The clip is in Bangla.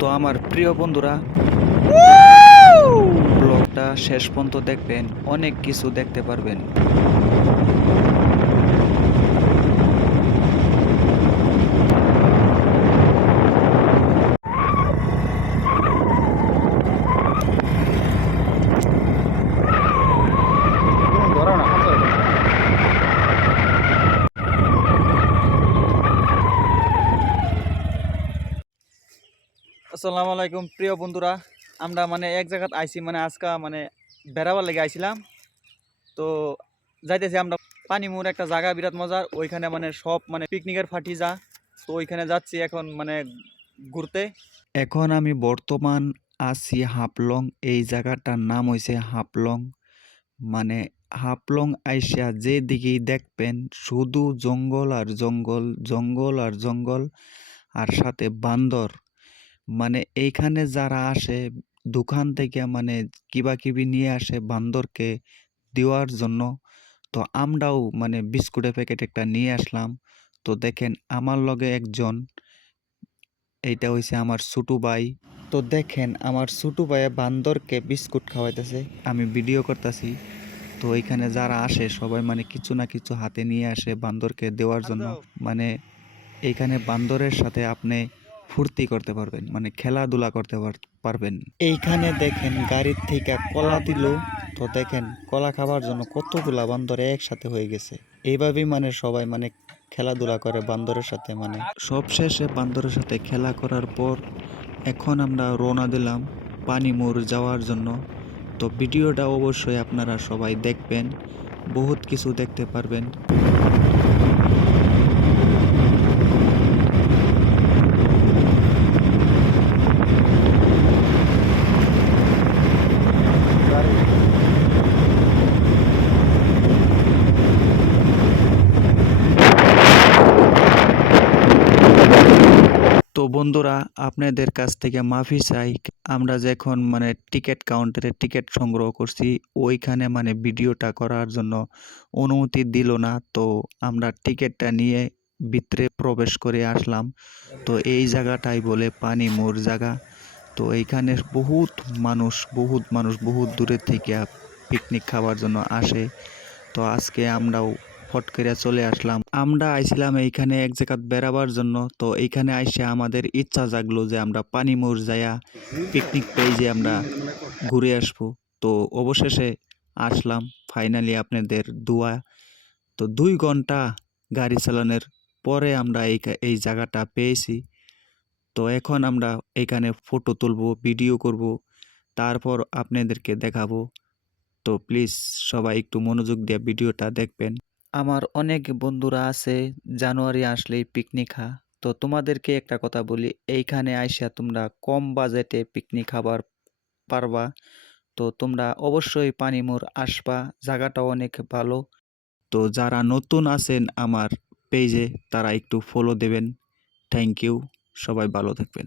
তো আমার প্রিয় বন্ধুরা, ব্লগটা শেষ পর্যন্ত দেখবেন, অনেক কিছু দেখতে পারবেন। আসসালামু আলাইকুম প্রিয় বন্ধুরা, আমরা এক জায়গায় আইছি, আজকে বেড়াবার লেগে আইছিলাম। তো যাইতেছি আমরা পানিমুর একটা জায়গা, বিরাট মজার। ওইখানে সব পিকনিকের ফাটি যা। তো ওইখানে যাচ্ছি এখন ঘুরতে। এখন আমি বর্তমান আছি হাফলং। এই জায়গাটার নাম হইছে হাফলং। মানে হাফলং আইসা যে দিকেই দেখবেন শুধু জঙ্গল আর জঙ্গল, জঙ্গল আর জঙ্গল, আর সাথে বান্দর। এইখানে যারা আসে দোকান থেকে কিবা কিবি নিয়ে আসে বান্দরকে দেওয়ার জন্য। তো আমরাও বিস্কুটের প্যাকেট একটা নিয়ে আসলাম। তো দেখেন আমার লগে একজন, এইটা হইছে আমার ছোটু ভাই। তো দেখেন আমার ছোটু ভাইয়ে বান্দরকে বিস্কুট খাওয়াইতেছে, আমি ভিডিও করতেছি। তো এইখানে যারা আসে সবাই কিছু না কিছু হাতে নিয়ে আসে বান্দরকে দেওয়ার জন্য। এইখানে বান্দরের সাথে আপনি ফুর্তি করতে পারবেন, খেলাধুলা করতে পারবেন। এইখানে দেখেন গাড়ির থেকে কলা দিল। তো দেখেন কলা খাবার জন্য কতগুলা বান্দর একসাথে হয়ে গেছে। এইভাবেই সবাই খেলাধুলা করে বান্দরের সাথে। সব শেষে বান্দরের সাথে খেলা করার পর এখন আমরা রওনা দিলাম পানিমুর যাওয়ার জন্য। তো ভিডিওটা অবশ্যই আপনারা সবাই দেখবেন, বহুত কিছু দেখতে পারবেন। তো বন্ধুরা, আপনাদের কাছ থেকে মাফি চাই, আমরা যখন টিকিট কাউন্টারে টিকিট সংগ্রহ করছি, ওইখানে ভিডিওটা করার জন্য অনুমতি দিল না। তো আমরা টিকিটটা নিয়ে ভিতরে প্রবেশ করে আসলাম। তো এই জায়গাটাই বলে পানিমুর জায়গা। তো এইখানে বহুত মানুষ বহুত দূরের থেকে পিকনিক খাওয়ার জন্য আসে। তো আজকে আমরাও ফট করে চলে আসলাম। আমরা আইছিলাম এইখানে এক জায়গা বেড়াবার জন্য। তো এইখানে আইসে আমাদের ইচ্ছা জাগলো যে আমরা পানিমুর যাইয়া পিকনিক পেয়ে আমরা ঘুরে আসবো। তো অবশেষে আসলাম ফাইনালি আপনাদের দোয়া। তো 2 ঘন্টা গাড়ি চালানোর পরে আমরা এই জায়গাটা পেয়েছি। তো এখন আমরা এখানে ফটো তুলবো, ভিডিও করব, তারপর আপনাদেরকে দেখাবো। তো প্লিজ সবাই একটু মনোযোগ দিয়ে ভিডিওটা দেখবেন। আমার অনেক বন্ধুরা আছে জানুয়ারি আসলেই পিকনিক খা। তো তোমাদেরকে একটা কথা বলি, এইখানে আইসা তোমরা কম বাজেটে পিকনিক খাবার পারবা। তো তোমরা অবশ্যই পানিমুর আসবা, জায়গাটা অনেক ভালো। তো যারা নতুন আছেন আমার পেজে তারা একটু ফলো দেবেন। থ্যাংক ইউ, সবাই ভালো থাকবেন।